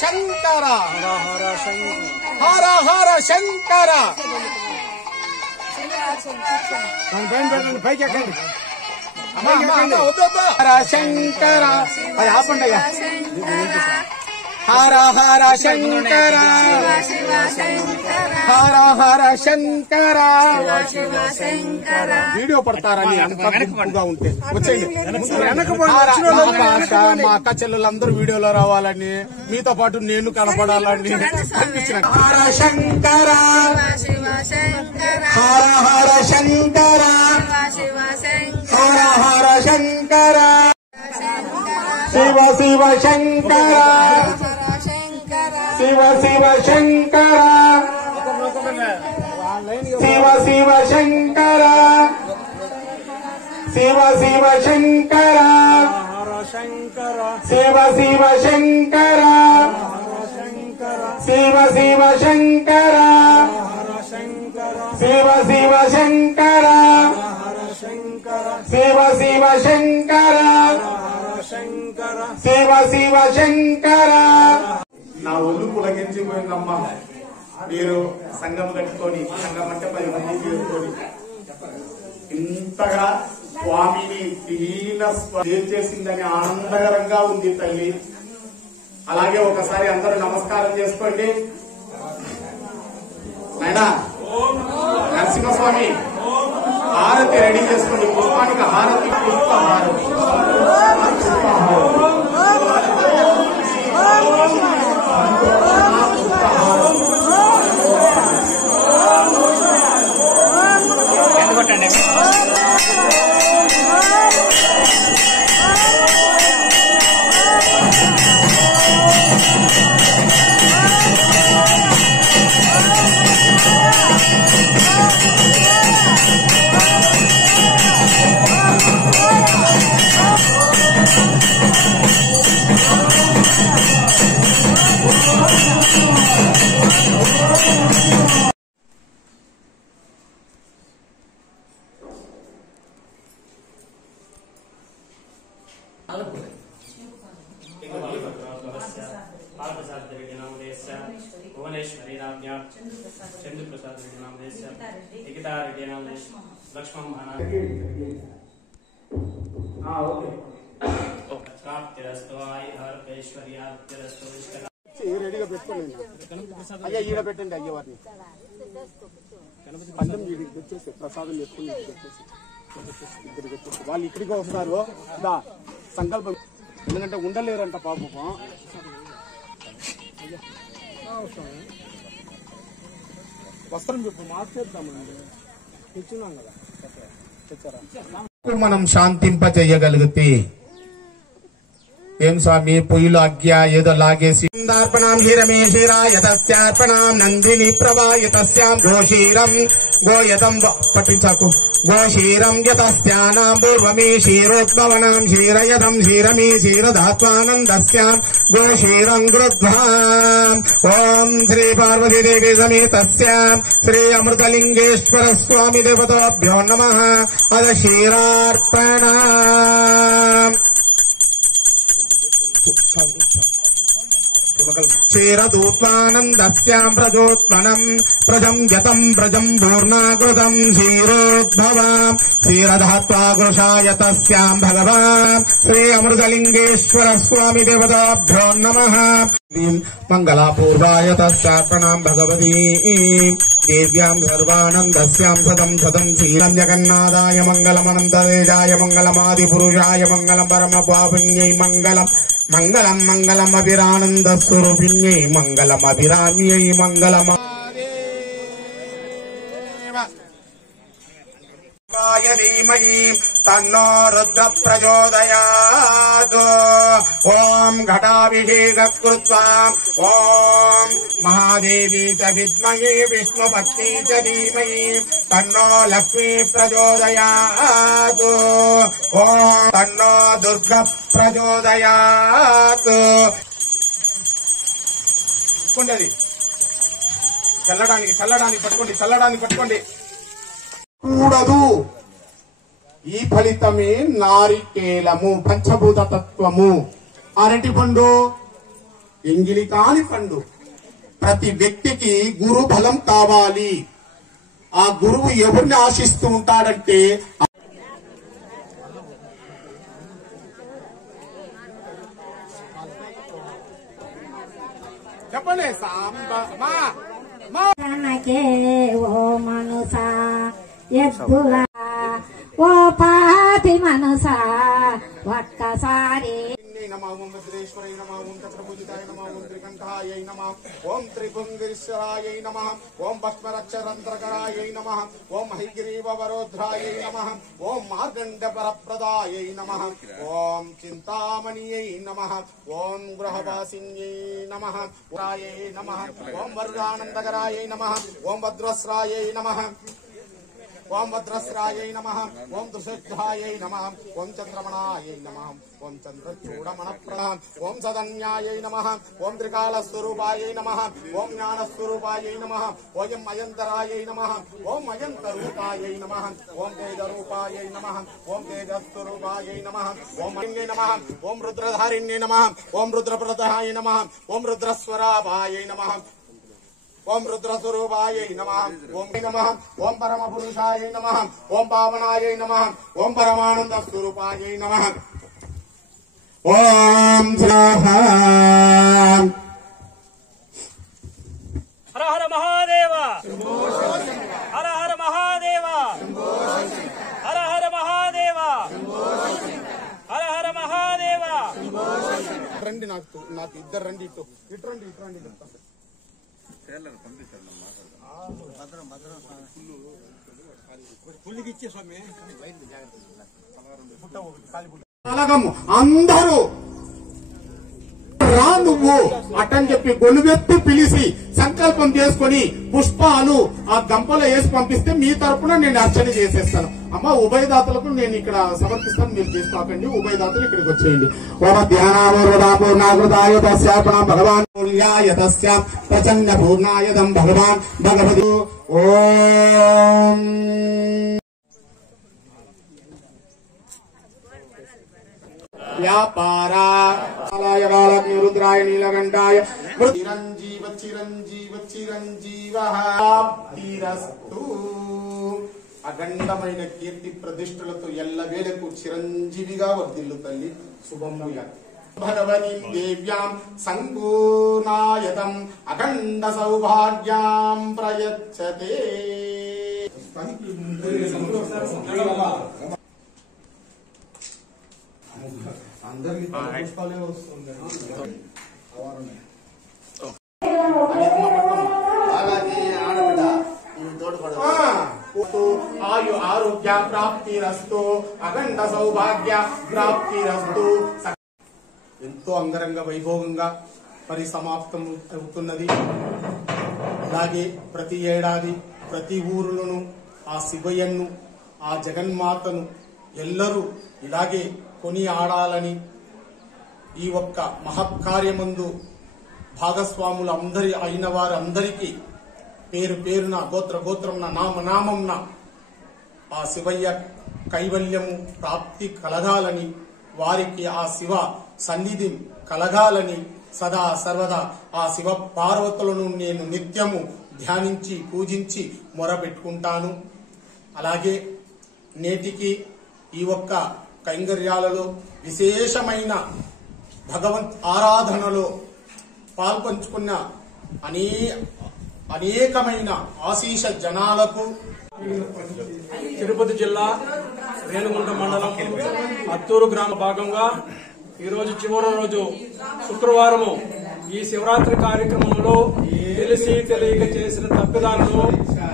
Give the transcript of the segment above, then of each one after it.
శంకర హర హర శంకర పైకి ఎక్కండి హర శంకర అది ఆపండి హర హర శంకర హర హర శంకర వీడియో పడతారని అంతగా ఉంటే వచ్చేయండి. మా అక్క చెల్లెలందరూ వీడియోలో రావాలని, మీతో పాటు నేను కనపడాలని అనిపించిన హర శంకర హర హర శంకర హర హర శంకర శివ శివ శంకర శివ శివ శంకర శివ శివ శంకర శివ శివ శంకర శివ శివ శంకర శివ శివ శంకర శివ శివ శంకర శివ శివ శంకర శివ శివ శంకర. నా ఒళ్ళు పులగించిపోయిందమ్మా. మీరు సంఘం కట్టుకొని, సంఘం అంటే 10 మంది చేసుకొని ఇంతగా స్వామిని చేసిందని ఆనందకరంగా ఉంది తల్లి. అలాగే ఒకసారి అందరూ నమస్కారం చేసుకోండి. నాయనా నరసింహస్వామి హారతి రెడీ చేసుకోండి. పుష్పానికి హారతి, పుష్ప హారతి. भुवनेश्वरी नाम्या चंद्रप्रसाद रेड्डी नामदेश निकिता रेड्डी नामदेश लक्ष्मण महाना प्राप्तिरस्तु आयुर्भैश्वर्याप्तिरस्तु రెడీగా పెట్టుకోండి. అయ్యా ఈడ పెట్టండి. అయ్యే వారిని అన్నం వచ్చేసి ప్రసాదం చేసుకుని ఇక్కడికి వచ్చేసి వాళ్ళు ఇక్కడికి వస్తారు. సంకల్పం ఎందుకంటే ఉండలేరంట పాపం. వస్త్రం చెప్పు మార్చేద్దామండి. తెచ్చున్నాం కదా, తెచ్చారా? మనం శాంతింపజేయగలిగితే ఏం స్వామి పొయ్యిలో అగ్గ్య ఏదో లాగేసి దార్పణం హిరమే క్షీరాయ తస్యార్పణం నందిని ప్రభాయ తస్యాం గోషీరం గోయతం పట్టించాకు గోషీరం యతస్యానాం పూర్వమే క్షీరోద్భవనాం క్షీరయతం క్షీరమే క్షీరధాత్వానందస్యాం గోషీరం గృధ్వా ఓం శ్రీ పార్వతీదేవి సమేతస్యాం శ్రీ అమృతలింగేశ్వర స్వామి దేవతాభ్యో నమః అద క్షీరార్పణం క్షీరదూత్వానందస్యాం ప్రజోత్వనం ప్రజం యతం ప్రజం పూర్ణాకృతం క్షీరోద్భవాం క్షీరధాత్వా కృషాయ తస్యాం భగవాన్ శ్రీ అమృతలింగేశ్వర స్వామి దేవతాభ్యో నమః మంగళాపూర్వాయ తస్యార్పణాం భగవతీ దేవ్యాం సర్వానందస్యాం సతం సతం క్షీరం జగన్నాథాయ మంగళమనంతదేశాయ మంగళమాదిపురుషాయ మంగళం పరమపాపుణ్యై మంగళం మంగళం మంగళమభిరానంద స్వరూపిణ్యై మంగళమభిరామ్యై మంగళమ ధీమహి తన్నో రుద్ర ప్రచోదయాత్. ఓం ఘటాభిషేక కృత్వా ఓం మహాదేవి చ విద్మహే విష్ణుపత్ని చ ధీమహి తన్నో లక్ష్మీ ప్రచోదయాత్. ఓం తన్నో దుర్గ ప్రచోదయాత్. అది చల్లడానికి పట్టుకోండి, చల్లడానికి పట్టుకోండి. కూడదు. ఈ ఫలితమే నారికేలము, పంచభూత తత్వము. అరటి పండు ఎంగిలి కాని పండు. ప్రతి వ్యక్తికి గురు బలం కావాలి. ఆ గురువు ఎవరిని ఆశిస్తూ ఉంటాడంటే చెప్పండి ఓ మనసా ఎద్దురా ఓ పాపి మనసా ఒక్కసారి నమః ఓం భద్రేశ్వరాయ నమః ఓం చక్రభుజితాయ నమః ఓం త్రికంఠాయ నమః ఓం త్రిపుంగీశ్వరాయ నమః ఓం భస్మరక్షరంత్రకరాయ నమః ఓం హైగ్రీవ వరోధ్రాయ నమః ఓం మార్గండ పరప్రదాయ నమః ఓం చింతామణియై నమః ఓం గృహవాసిన్యై నమః రాయ నమః ఓం వరుణానందకరాయ నమః ఓం భద్రస్రాయ నమః ఓం భద్రస్రాయ నమః ఓం త్రిశుద్ధాయ నమః ఓం చంద్రమణాయ నమః ఓం చంద్రచూడమణప్రద ఓం సదన్యాయ నమః ఓం త్రికాలస్వరూపాయ నమః ఓం జ్ఞానస్వరూపాయ నమః ఓం అయంతరాయ నమః ఓం అయంతరూపాయ నమః ఓం తేజరూపాయ నమః ఓం తేజస్వరూపాయ నమః ఓం అన్యై నమః ఓం రుద్రధారిణ్యై నమః ఓం రుద్రప్రదాయ నమః ఓం రుద్రస్వరాభాయ నమః ఓం రుద్రస్వరూపాయ నమః ఓం నమః ఓం పరమపురుషాయ నమః ఓం పావనాయ నమః ఓం పరమానంద స్వరూపాయ నమః ఓం స్వాహా. హర హర మహాదేవ హర హర మహాదేవ హర హర మహాదేవ హర హర మహాదేవ. రండి, నాకు ఇద్దరు రండి, ఇటు రండి, ఇటు రండి. అందరూ రా నువ్వు అట్టని చెప్పి గొలువెత్తి పిలిచి సంకల్పం చేసుకుని పుష్పాలు ఆ గంపలో వేసి పంపిస్తే మీ తరపున నేను అర్చన చేసేస్తాను. అమ్మ ఉభయదాతలకు నేను ఇక్కడ సమర్పిస్తాను, మీరు చేసుకోకండి. ఉభయదాతలు ఇక్కడికి వచ్చేయండి. పూర్ణాకృతాయ తస్యాపణ భగవాన్ పూర్యాయ తస్యాం ప్రచండ పూర్ణాయదం భగవాన్ భగవతి. ఓం వ్యాపారాయ రుద్రాయ నీలకంఠాయ చిరంజీవ చిరంజీవ చిరంజీవస్తు. అఖండమైన కీర్తి ప్రతిష్ఠలతో ఎల్లవేళకు చిరంజీవిగా వర్ధిల్లు తల్లి. శుభముయ భగవతి దేవ్యాం సంపూర్ణాయతం అఖండ సౌభాగ్యాం ప్రయచ్చతే. అందరికి పుష్పాలే వస్తుంది. ఆయు ఆరోగ్య ప్రాప్తిరస్తు అఖండ సౌభాగ్య ప్రాప్తిరస్తు. ఎంతో అంగరంగ వైభవంగా పరిసమాప్తం అవుతున్నది. అలాగే ప్రతి ఏడాది ప్రతి ఊరులోనూ ఆ శివయ్యను ఆ జగన్మాతను ఎల్లరూ ఇలాగే కొని ఆడాలని ఈ ఒక్క మహత్కార్యమందు భాగస్వాములు అందరి అయిన వారందరికీ పేరు పేరున గోత్ర గోత్రంన నామనామంన ఆ శివయ్య కైవల్యము ప్రాప్తి కలగాలని, వారికి ఆ శివ సన్నిధి కలగాలని సదా సర్వదా ఆ శివ పార్వతులను నేను నిత్యము ధ్యానించి పూజించి మొరపెట్టుకుంటాను. అలాగే నేటికి ఈ ఒక్క కైంకర్యాలలో విశేషమైన భగవంత్ ఆరాధనలో పాల్పంచుకున్న అనేకమైన ఆశీష జనాలకు తిరుపతి జిల్లా రేణుగుంట మండలం అత్తూరు గ్రామ భాగంగా ఈరోజు చివరి రోజు శుక్రవారము ఈ శివరాత్రి కార్యక్రమంలో తెలిసి తెలియక చేసిన తప్పిదాలను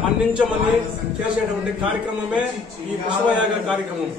మన్నించమని చేసేటువంటి కార్యక్రమమే ఈ పుష్పయాగ కార్యక్రమం.